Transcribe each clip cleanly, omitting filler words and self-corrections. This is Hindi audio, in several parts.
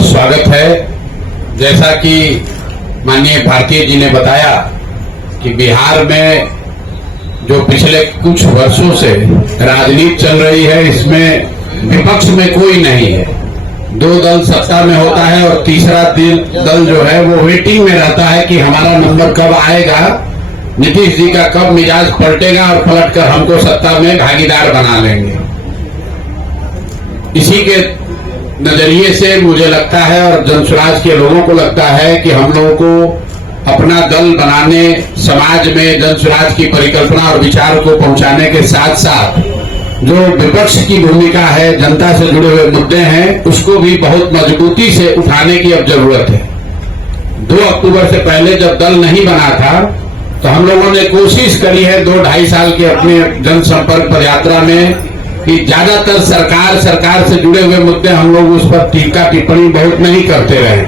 बहुत स्वागत है। जैसा कि माननीय भारती जी ने बताया कि बिहार में जो पिछले कुछ वर्षों से राजनीति चल रही है, इसमें विपक्ष में कोई नहीं है। दो दल सत्ता में होता है और तीसरा दल जो है वो वेटिंग में रहता है कि हमारा नंबर कब आएगा, नीतीश जी का कब मिजाज पलटेगा और पलटकर हमको सत्ता में भागीदार बना लेंगे। इसी के नजरिए से मुझे लगता है और जनसुराज के लोगों को लगता है कि हम लोगों को अपना दल बनाने, समाज में जनसुराज की परिकल्पना और विचार को पहुंचाने के साथ साथ जो विपक्ष की भूमिका है, जनता से जुड़े हुए मुद्दे हैं, उसको भी बहुत मजबूती से उठाने की अब जरूरत है। 2 अक्टूबर से पहले जब दल नहीं बना था तो हम लोगों ने कोशिश करी है 2-2.5 साल के अपने जनसंपर्क पदयात्रा में कि ज्यादातर सरकार से जुड़े हुए मुद्दे हम लोग उस पर टीका टिप्पणी बहुत नहीं करते रहे।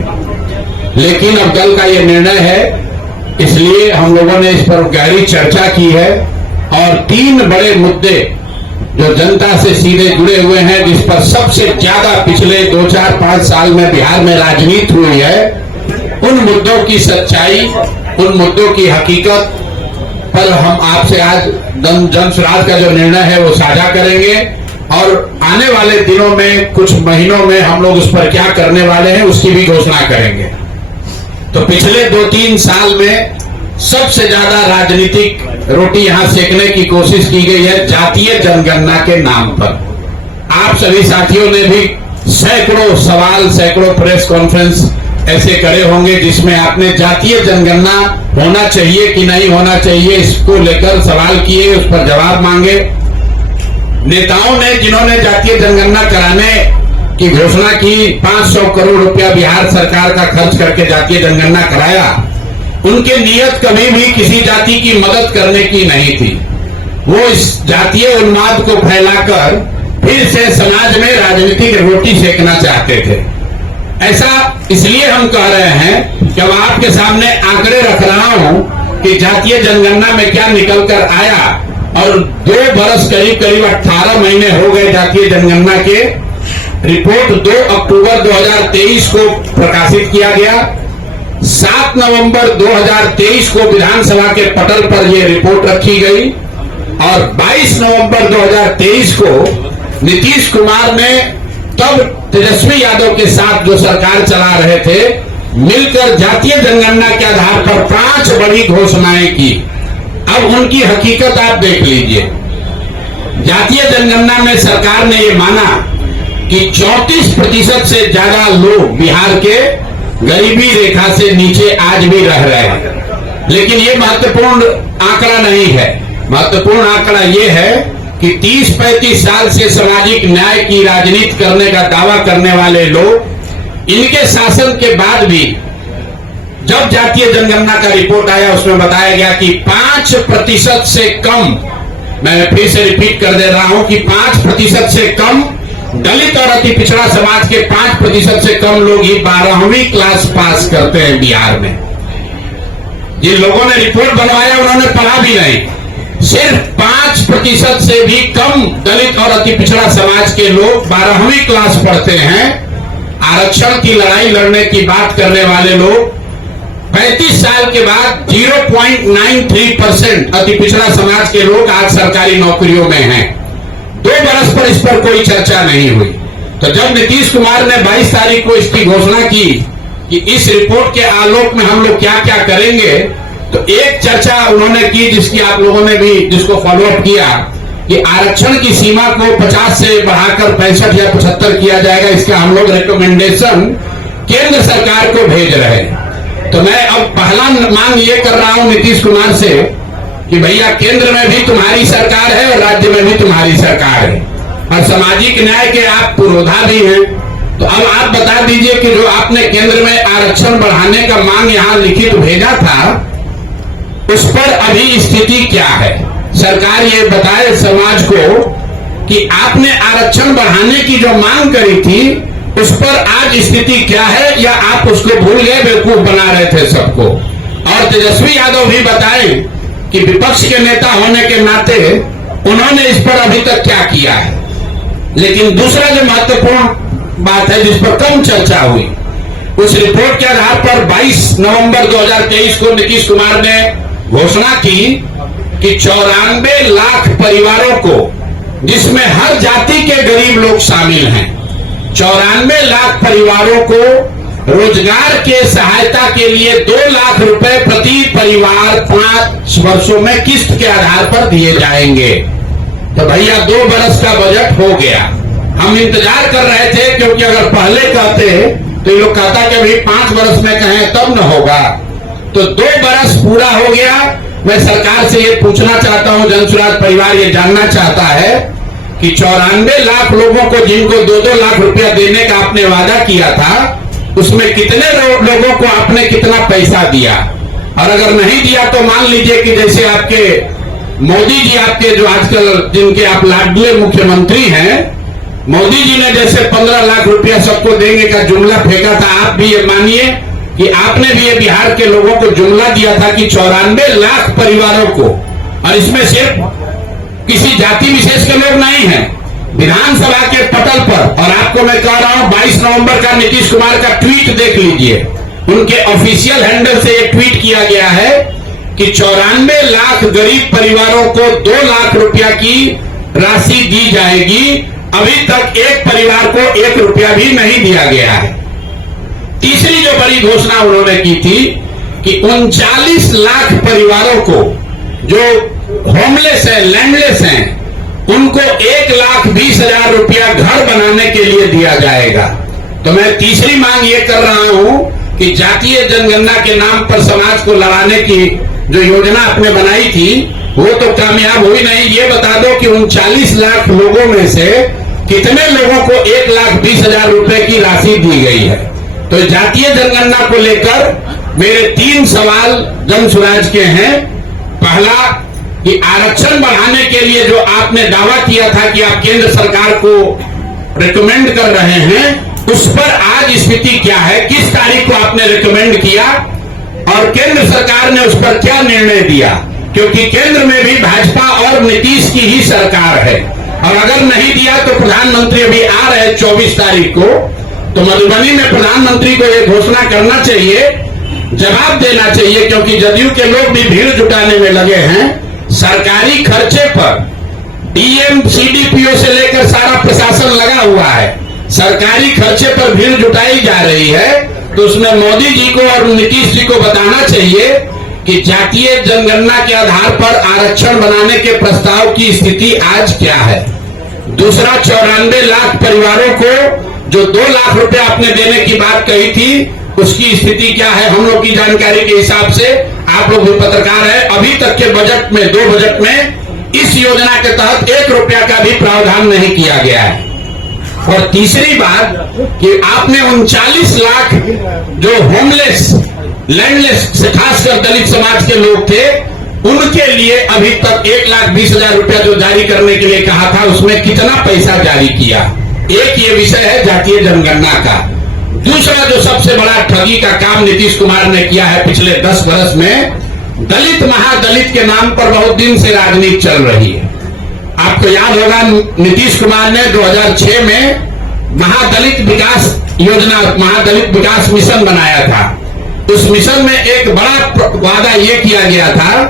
लेकिन अब दल का ये निर्णय है, इसलिए हम लोगों ने इस पर गहरी चर्चा की है और 3 बड़े मुद्दे जो जनता से सीधे जुड़े हुए हैं, जिस पर सबसे ज्यादा पिछले 2-4-5 साल में बिहार में राजनीति हुई है, उन मुद्दों की सच्चाई, उन मुद्दों की हकीकत पर हम आपसे आज जनसुराज का जो निर्णय है वो साझा करेंगे और आने वाले दिनों में, कुछ महीनों में हम लोग उस पर क्या करने वाले हैं उसकी भी घोषणा करेंगे। तो पिछले 2-3 साल में सबसे ज्यादा राजनीतिक रोटी यहां सेकने की कोशिश की गई है जातीय जनगणना के नाम पर। आप सभी साथियों ने भी सैकड़ों सवाल, सैकड़ों प्रेस कॉन्फ्रेंस ऐसे करे होंगे जिसमें आपने जातीय जनगणना होना चाहिए कि नहीं होना चाहिए इसको लेकर सवाल किए, उस पर जवाब मांगे। नेताओं ने, जिन्होंने जातीय जनगणना कराने की घोषणा की, 500 करोड़ रुपया बिहार सरकार का खर्च करके जातीय जनगणना कराया, उनकी नीयत कभी भी किसी जाति की मदद करने की नहीं थी। वो इस जातीय उन्माद को फैलाकर फिर से समाज में राजनीतिक रोटी सेकना चाहते थे। ऐसा इसलिए हम कह रहे हैं कि अब आपके सामने आंकड़े रख रहा हूं कि जातीय जनगणना में क्या निकल कर आया और 2 बरस करीब 18 महीने हो गए जातीय जनगणना के। रिपोर्ट 2 अक्टूबर 2023 को प्रकाशित किया गया। 7 नवंबर 2023 को विधानसभा के पटल पर यह रिपोर्ट रखी गई और 22 नवंबर 2023 को नीतीश कुमार ने तब तेजस्वी यादव के साथ जो सरकार चला रहे थे, मिलकर जातीय जनगणना के आधार पर 5 बड़ी घोषणाएं की। अब उनकी हकीकत आप देख लीजिए। जातीय जनगणना में सरकार ने ये माना कि 34% से ज्यादा लोग बिहार के गरीबी रेखा से नीचे आज भी रह रहे हैं। लेकिन ये महत्वपूर्ण आंकड़ा नहीं है। महत्वपूर्ण आंकड़ा ये है कि 30-35 साल से सामाजिक न्याय की राजनीति करने का दावा करने वाले लोग, इनके शासन के बाद भी जब जातीय जनगणना का रिपोर्ट आया उसमें बताया गया कि 5% से कम, मैं फिर से रिपीट कर दे रहा हूं कि 5% से कम दलित और अति पिछड़ा समाज के 5% से कम लोग ही 12वीं क्लास पास करते हैं बिहार में। जिन लोगों ने रिपोर्ट बनवाया उन्होंने पढ़ा भी नहीं। सिर्फ 5% से भी कम दलित और अति पिछड़ा समाज के लोग 12वीं क्लास पढ़ते हैं। आरक्षण की लड़ाई लड़ने की बात करने वाले लोग 35 साल के बाद 0.93% अति पिछड़ा समाज के लोग आज सरकारी नौकरियों में हैं। 2 बरस पर इस पर कोई चर्चा नहीं हुई। तो जब नीतीश कुमार ने 22 तारीख को इसकी घोषणा की कि इस रिपोर्ट के आलोक में हम लोग क्या क्या करेंगे, तो एक चर्चा उन्होंने की जिसकी आप लोगों ने भी जिसको फॉलोअप किया कि आरक्षण की सीमा को 50 से बढ़ाकर 65 या 75 किया जाएगा। इसका हम लोग रिकमेंडेशन केंद्र सरकार को भेज रहे हैं। तो मैं अब पहला मांग ये कर रहा हूं नीतीश कुमार से कि भैया केंद्र में भी तुम्हारी सरकार है और राज्य में भी तुम्हारी सरकार है और सामाजिक न्याय के आप पुरोधा भी हैं। तो अब आप बता दीजिए कि जो आपने केंद्र में आरक्षण बढ़ाने का मांग यहां लिखित भेजा था, उस पर अभी स्थिति क्या है। सरकार ये बताए समाज को कि आपने आरक्षण बढ़ाने की जो मांग करी थी उस पर आज स्थिति क्या है, या आप उसको भूल गए, बेवकूफ बना रहे थे सबको। और तेजस्वी यादव भी बताए कि विपक्ष के नेता होने के नाते उन्होंने इस पर अभी तक क्या किया है। लेकिन दूसरा जो महत्वपूर्ण बात है जिस पर कम चर्चा हुई, उस रिपोर्ट के आधार पर 22 नवंबर 2023 को नीतीश कुमार ने घोषणा की कि 94 लाख परिवारों को, जिसमें हर जाति के गरीब लोग शामिल हैं, 94 लाख परिवारों को रोजगार के सहायता के लिए 2 लाख रुपए प्रति परिवार 5 वर्षों में किस्त के आधार पर दिए जाएंगे। तो भैया 2 बरस का बजट हो गया। हम इंतजार कर रहे थे, क्योंकि अगर पहले कहते तो ये लोग कहता कि भाई 5 बरस में कहें तब न होगा। तो 2 बरस पूरा हो गया। मैं सरकार से ये पूछना चाहता हूं, जनसुराज परिवार ये जानना चाहता है कि 94 लाख लोगों को, जिनको 2-2 लाख रुपया देने का आपने वादा किया था, उसमें कितने लोगों को आपने कितना पैसा दिया? और अगर नहीं दिया तो मान लीजिए कि जैसे आपके मोदी जी, आपके जो आजकल जिनके आप लाडले मुख्यमंत्री हैं, मोदी जी ने जैसे 15 लाख रुपया सबको देंगे का जुमला फेंका था, आप भी ये मानिए कि आपने भी ये बिहार के लोगों को जुमला दिया था कि 94 लाख परिवारों को, और इसमें सिर्फ किसी जाति विशेष के लोग नहीं हैं, विधानसभा के पटल पर। और आपको मैं कह रहा हूं, 22 नवंबर का नीतीश कुमार का ट्वीट देख लीजिए, उनके ऑफिशियल हैंडल से एक ट्वीट किया गया है कि 94 लाख गरीब परिवारों को 2 लाख रुपया की राशि दी जाएगी। अभी तक एक परिवार को 1 रुपया भी नहीं दिया गया है। तीसरी जो बड़ी घोषणा उन्होंने की थी कि 39 लाख परिवारों को जो होमलेस है, लैंडलेस हैं, उनको 1,20,000 रुपया घर बनाने के लिए दिया जाएगा। तो मैं तीसरी मांग ये कर रहा हूं कि जातीय जनगणना के नाम पर समाज को लड़ाने की जो योजना आपने बनाई थी, वो तो कामयाब हुई नहीं। ये बता दो कि 39 लाख लोगों में से कितने लोगों को 1,20,000 रुपए की राशि दी गई है। तो जातीय जनगणना को लेकर मेरे 3 सवाल जनसुराज के हैं। पहला, कि आरक्षण बढ़ाने के लिए जो आपने दावा किया था कि आप केंद्र सरकार को रिकमेंड कर रहे हैं, उस पर आज स्थिति क्या है? किस तारीख को आपने रिकमेंड किया और केंद्र सरकार ने उस पर क्या निर्णय दिया? क्योंकि केंद्र में भी भाजपा और नीतीश की ही सरकार है, और अगर नहीं दिया तो प्रधानमंत्री अभी आ रहे हैं 24 तारीख को, तो मधुबनी में प्रधानमंत्री को यह घोषणा करना चाहिए, जवाब देना चाहिए, क्योंकि जदयू के लोग भी भीड़ जुटाने में लगे हैं। सरकारी खर्चे पर डीएम सीडीपीओ से लेकर सारा प्रशासन लगा हुआ है, सरकारी खर्चे पर भीड़ जुटाई जा रही है। तो उसमें मोदी जी को और नीतीश जी को बताना चाहिए कि जातीय जनगणना के आधार पर आरक्षण बनाने के प्रस्ताव की स्थिति आज क्या है। दूसरा, 94 लाख परिवारों को जो 2 लाख रुपया आपने देने की बात कही थी, उसकी स्थिति क्या है? हम लोग की जानकारी के हिसाब से, आप लोग भी पत्रकार है, अभी तक के बजट में, 2 बजट में इस योजना के तहत 1 रुपया का भी प्रावधान नहीं किया गया है। और तीसरी बात कि आपने 39 लाख जो होमलेस, लैंडलेस, खासकर दलित समाज के लोग थे, उनके लिए अभी तक 1,20,000 रुपया जो जारी करने के लिए कहा था, उसमें कितना पैसा जारी किया? एक ये विषय है जातीय जनगणना का। दूसरा जो सबसे बड़ा ठगी का काम नीतीश कुमार ने किया है पिछले 10 वर्ष में, दलित महादलित के नाम पर बहुत दिन से राजनीति चल रही है। आपको याद होगा, नीतीश कुमार ने 2006 में महादलित विकास योजना, महादलित विकास मिशन बनाया था। उस मिशन में एक बड़ा वादा यह किया गया था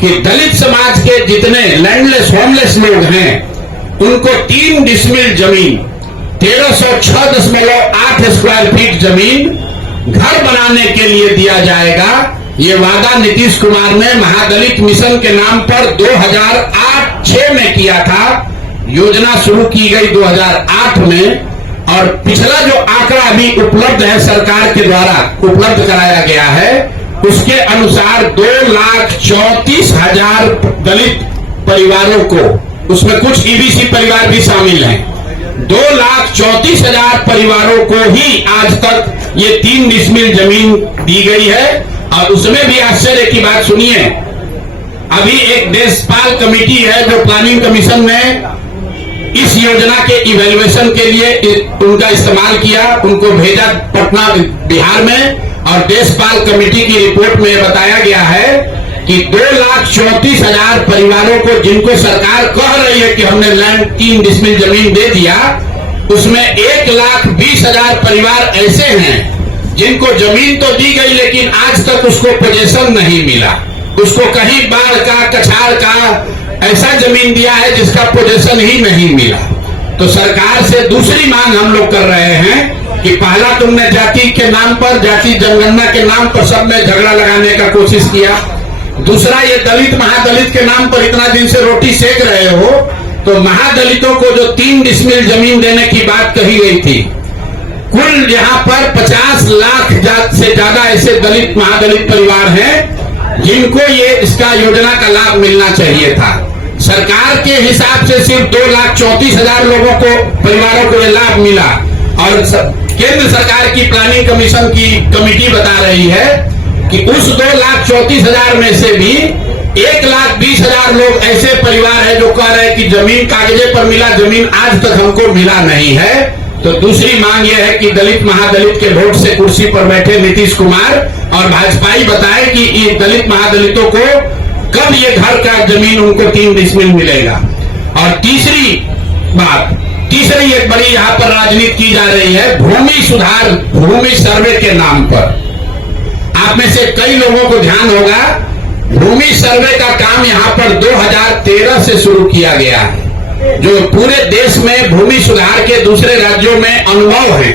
कि दलित समाज के जितने लैंडलेस, होमलेस लोग हैं, उनको 3 डिसमिल जमीन, 1306.8 स्क्वायर फीट जमीन घर बनाने के लिए दिया जाएगा। ये वादा नीतीश कुमार ने महादलित मिशन के नाम पर 2008-06 में किया था। योजना शुरू की गई 2008 में, और पिछला जो आंकड़ा अभी उपलब्ध है, सरकार के द्वारा उपलब्ध कराया गया है, उसके अनुसार 2,34,000 दलित परिवारों को, उसमें कुछ ईबीसी परिवार भी शामिल हैं, 2,34,000 परिवारों को ही आज तक ये 3 डिसमिल जमीन दी गई है। और उसमें भी आश्चर्य की बात सुनिए, अभी एक देशपाल कमेटी है जो प्लानिंग कमीशन ने इस योजना के इवैल्यूएशन के लिए उनका इस्तेमाल किया, उनको भेजा पटना बिहार में, और देशपाल कमेटी की रिपोर्ट में बताया गया है कि 2,34,000 परिवारों को, जिनको सरकार कह रही है कि हमने लैंड 3 डिसमिल जमीन दे दिया, उसमें 1,20,000 परिवार ऐसे हैं जिनको जमीन तो दी गई लेकिन आज तक उसको पोजीशन नहीं मिला, उसको कहीं बाढ़ का कछाड़ का ऐसा जमीन दिया है जिसका पोजीशन ही नहीं मिला। तो सरकार से दूसरी मांग हम लोग कर रहे हैं कि पहला तुमने जाति के नाम पर, जाति जनगणना के नाम पर सब में झगड़ा लगाने का कोशिश किया, दूसरा ये दलित महादलित के नाम पर इतना दिन से रोटी सेक रहे हो, तो महादलितों को जो 3 डिसमिल जमीन देने की बात कही गई थी, कुल यहाँ पर 50 लाख से ज्यादा ऐसे दलित महादलित परिवार हैं जिनको ये इसका योजना का लाभ मिलना चाहिए था। सरकार के हिसाब से सिर्फ 2,34,000 लोगों को, परिवारों को ये लाभ मिला और केंद्र सरकार की प्लानिंग कमीशन की कमेटी बता रही है कि उस 2,34,000 में से भी 1,20,000 लोग ऐसे परिवार है जो कह रहे हैं कि जमीन कागजे पर मिला, जमीन आज तक हमको मिला नहीं है। तो दूसरी मांग यह है कि दलित महादलित के वोट से कुर्सी पर बैठे नीतीश कुमार और भाजपाई बताए कि ये दलित महादलितों को कब ये घर का जमीन उनको 3 डिसमिल मिलेगा। और तीसरी बात, तीसरी एक बड़ी यहाँ पर राजनीति की जा रही है भूमि सुधार, भूमि सर्वे के नाम पर। आप में से कई लोगों को ध्यान होगा, भूमि सर्वे का काम यहाँ पर 2013 से शुरू किया गया है। जो पूरे देश में भूमि सुधार के दूसरे राज्यों में अनुभव है,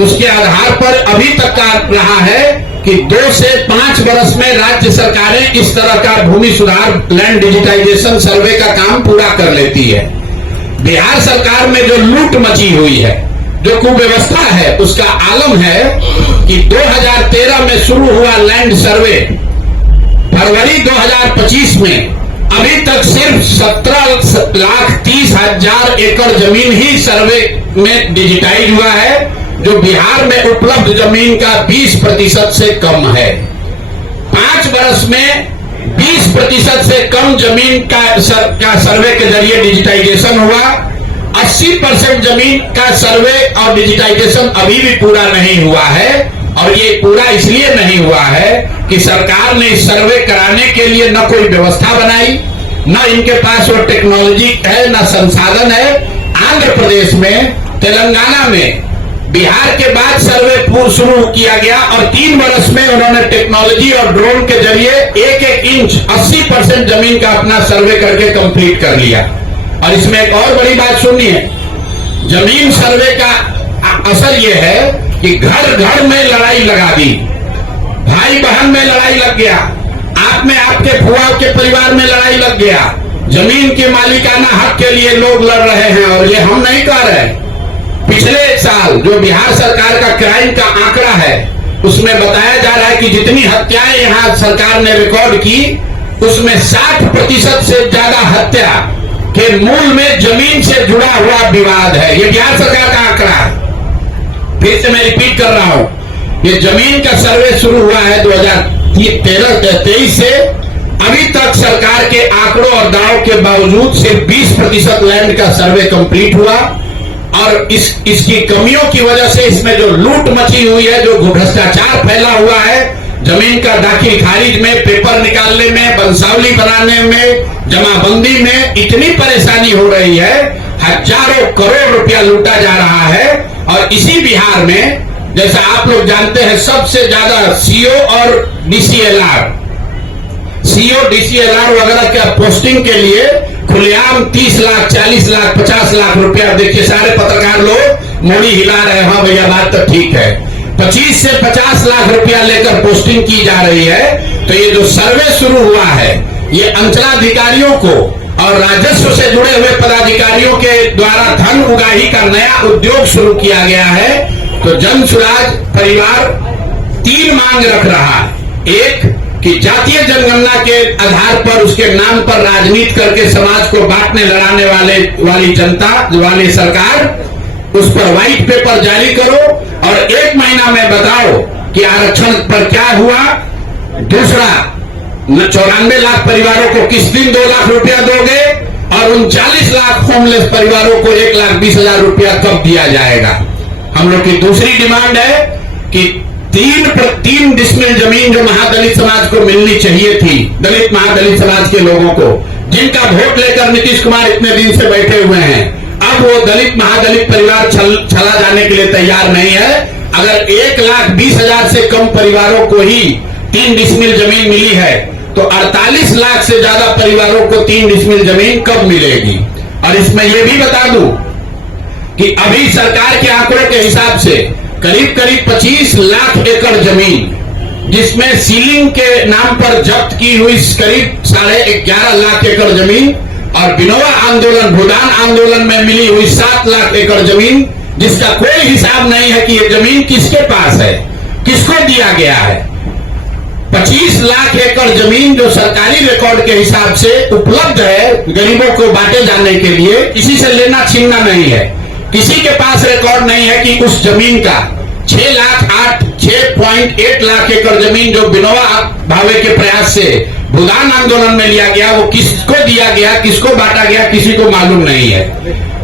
उसके आधार पर अभी तक का रहा है कि 2 से 5 वर्ष में राज्य सरकारें इस तरह का भूमि सुधार, लैंड डिजिटाइजेशन सर्वे का काम पूरा कर लेती है। बिहार सरकार में जो लूट मची हुई है, जो कुव्यवस्था है, उसका आलम है कि 2013 में शुरू हुआ लैंड सर्वे फरवरी 2025 में अभी तक सिर्फ 17,30,000 एकड़ जमीन ही सर्वे में डिजिटाइज हुआ है, जो बिहार में उपलब्ध जमीन का 20% से कम है। 5 वर्ष में 20% से कम जमीन का सर्वे के जरिए डिजिटाइजेशन हुआ। 80% जमीन का सर्वे और डिजिटाइजेशन अभी भी पूरा नहीं हुआ है। और ये पूरा इसलिए नहीं हुआ है कि सरकार ने सर्वे कराने के लिए न कोई व्यवस्था बनाई, न इनके पास वो टेक्नोलॉजी है, न संसाधन है। आंध्र प्रदेश में, तेलंगाना में बिहार के बाद सर्वे पूर्व शुरू किया गया और 3 वर्ष में उन्होंने टेक्नोलॉजी और ड्रोन के जरिए 1-1 इंच 80% जमीन का अपना सर्वे करके कंप्लीट कर लिया। और इसमें एक और बड़ी बात सुनिए, जमीन सर्वे का असर यह है कि घर घर में लड़ाई लगा दी, भाई बहन में लड़ाई लग गया, आप में आपके फुआ के परिवार में लड़ाई लग गया। जमीन के मालिकाना हक के लिए लोग लड़ रहे हैं और ये हम नहीं कह रहे। पिछले साल जो बिहार सरकार का क्राइम का आंकड़ा है, उसमें बताया जा रहा है कि जितनी हत्याएं यहाँ सरकार ने रिकॉर्ड की, उसमें 60% से ज्यादा हत्या के मूल में जमीन से जुड़ा हुआ विवाद है। ये बिहार सरकार का आंकड़ा है। फिर से मैं रिपीट कर रहा हूं, ये जमीन का सर्वे शुरू हुआ है 2023 से। अभी तक सरकार के आंकड़ों और दावों के बावजूद सिर्फ 20% लैंड का सर्वे कंप्लीट हुआ। और इसकी कमियों की वजह से इसमें जो लूट मची हुई है, जो भ्रष्टाचार फैला हुआ है, जमीन का दाखिल खारिज में, पेपर निकालने में, वंशावली बनाने में, जमाबंदी में इतनी परेशानी हो रही है, हजारों करोड़ रुपया लूटा जा रहा है। और इसी बिहार में, जैसा आप लोग जानते हैं, सबसे ज्यादा सीओ और डीसीएलआर वगैरह का पोस्टिंग के लिए खुलेआम 30 लाख, 40 लाख, 50 लाख रुपया, देखिए सारे पत्रकार लोग मोड़ी हिला रहे हैं, हाँ भैया बात तो ठीक है, 25 से 50 लाख रुपया लेकर पोस्टिंग की जा रही है। तो ये जो सर्वे शुरू हुआ है, ये अंचलाधिकारियों को और राजस्व से जुड़े हुए पदाधिकारियों के द्वारा धन उगाही का नया उद्योग शुरू किया गया है। तो जन सुराज परिवार 3 मांग रख रहा है। एक, कि जातीय जनगणना के आधार पर, उसके नाम पर राजनीति करके समाज को बांटने लड़ाने वाली जनता वाली सरकार, उस पर व्हाइट पेपर जारी करो और 1 महीना में बताओ कि आरक्षण पर क्या हुआ। दूसरा, 94 लाख परिवारों को किस दिन 2 लाख रुपया दोगे और 39 लाख होमलेस परिवारों को 1,20,000 रुपया कब दिया जाएगा। हम लोग की दूसरी डिमांड है कि 3 डिसमिल जमीन जो महादलित समाज को मिलनी चाहिए थी, दलित महादलित समाज के लोगों को, जिनका वोट लेकर नीतीश कुमार इतने दिन से बैठे हुए हैं, अब वो दलित महादलित परिवार छला जाने के लिए तैयार नहीं है। अगर 1,20,000 से कम परिवारों को ही 3 डिसमिल जमीन मिली है तो 48 लाख से ज्यादा परिवारों को 3 डिसमिल जमीन कब मिलेगी। और इसमें यह भी बता दूं कि अभी सरकार के आंकड़ों के हिसाब से करीब करीब 25 लाख एकड़ जमीन, जिसमें सीलिंग के नाम पर जब्त की हुई करीब 11.5 लाख एकड़ जमीन और विनोबा आंदोलन, भूदान आंदोलन में मिली हुई 7 लाख एकड़ जमीन, जिसका कोई हिसाब नहीं है कि यह जमीन किसके पास है, किसको दिया गया है। 25 लाख एकड़ जमीन जो सरकारी रिकॉर्ड के हिसाब से उपलब्ध है गरीबों को बांटे जाने के लिए, किसी से लेना छीनना नहीं है। किसी के पास रिकॉर्ड नहीं है कि उस जमीन का 6.8 लाख एकड़ जमीन जो विनोबा भावे के प्रयास से भूदान आंदोलन में लिया गया, वो किसको दिया गया, किसको बांटा गया, किसी को मालूम नहीं है।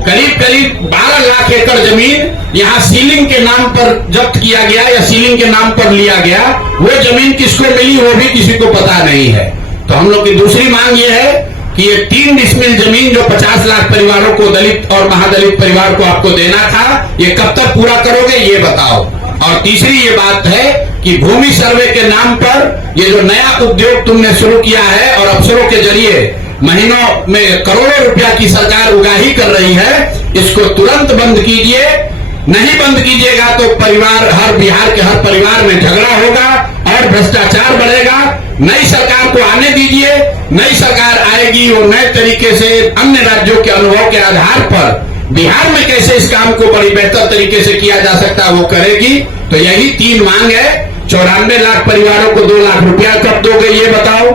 करीब करीब 12 लाख एकड़ जमीन यहां सीलिंग के नाम पर जब्त किया गया या सीलिंग के नाम पर लिया गया, वो जमीन किसको मिली वो भी किसी को पता नहीं है। तो हम लोग की दूसरी मांग ये है कि ये 3 डिसमिल जमीन जो 50 लाख परिवारों को, दलित और महादलित परिवार को आपको देना था, ये कब तक पूरा करोगे ये बताओ। और तीसरी ये बात है कि भूमि सर्वे के नाम पर ये जो नया उद्योग तुमने शुरू किया है और अफसरों के जरिए महीनों में करोड़ों रुपया की सरकार उगाही कर रही है, इसको तुरंत बंद कीजिए। नहीं बंद कीजिएगा तो बिहार के हर परिवार में झगड़ा होगा और भ्रष्टाचार बढ़ेगा। नई सरकार को आने दीजिए, नई सरकार आएगी, वो नए तरीके से अन्य राज्यों के अनुभव के आधार पर बिहार में कैसे इस काम को बड़ी बेहतर तरीके से किया जा सकता है वो करेगी। तो यही 3 मांग है। 94 लाख परिवारों को 2 लाख रुपया कब दोगे ये बताओ।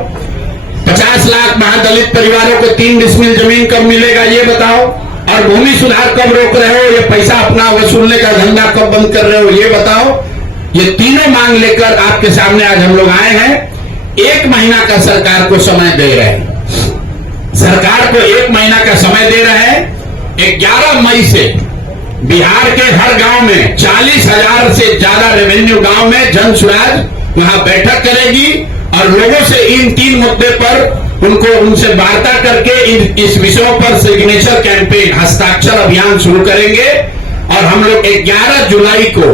50 लाख महादलित परिवारों को 3 डिसमिल जमीन कब मिलेगा ये बताओ। और भूमि सुधार कब रोक रहे हो, ये पैसा अपना वसूलने का धंधा कब बंद कर रहे हो ये बताओ। ये तीनों मांग लेकर आपके सामने आज हम लोग आए हैं। 1 महीना का सरकार को समय दे रहे हैं, सरकार को 1 महीना का समय दे रहे हैं। 11 मई से बिहार के हर गांव में 40,000 से ज्यादा रेवेन्यू गांव में जन सुराज यहां बैठक करेगी और लोगों से इन 3 मुद्दे पर उनसे वार्ता करके इस विषयों पर सिग्नेचर कैंपेन, हस्ताक्षर अभियान शुरू करेंगे। और हम लोग 11 जुलाई को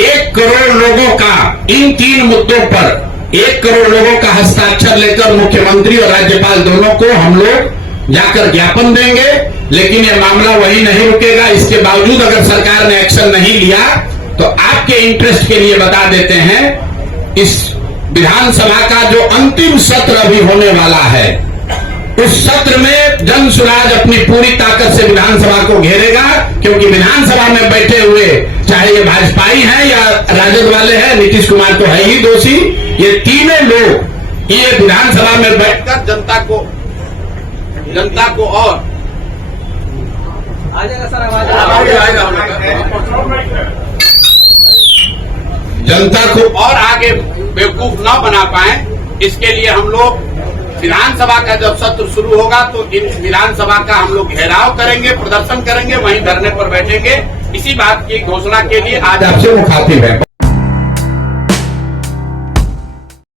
1 करोड़ लोगों का इन 3 मुद्दों पर 1 करोड़ लोगों का हस्ताक्षर लेकर मुख्यमंत्री और राज्यपाल दोनों को हम लोग जाकर ज्ञापन देंगे। लेकिन यह मामला वही नहीं रुकेगा। इसके बावजूद अगर सरकार ने एक्शन नहीं लिया तो आपके इंटरेस्ट के लिए बता देते हैं, इस विधानसभा का जो अंतिम सत्र अभी होने वाला है, उस सत्र में जन सुराज अपनी पूरी ताकत से विधानसभा को घेरेगा। क्योंकि विधानसभा में बैठे हुए चाहे ये भाजपाई हैं या राजद वाले हैं, नीतीश कुमार तो है ही दोषी, ये तीनों लोग ये विधानसभा में बैठकर जनता को और आ जाएगा सर, आएगा जनता को और आगे बेवकूफ न बना पाए, इसके लिए हम लोग विधानसभा का जब सत्र शुरू होगा तो इन विधानसभा का हम लोग घेराव करेंगे, प्रदर्शन करेंगे, वहीं धरने पर बैठेंगे। इसी बात की घोषणा के लिए आज आपसे मुखातिब है।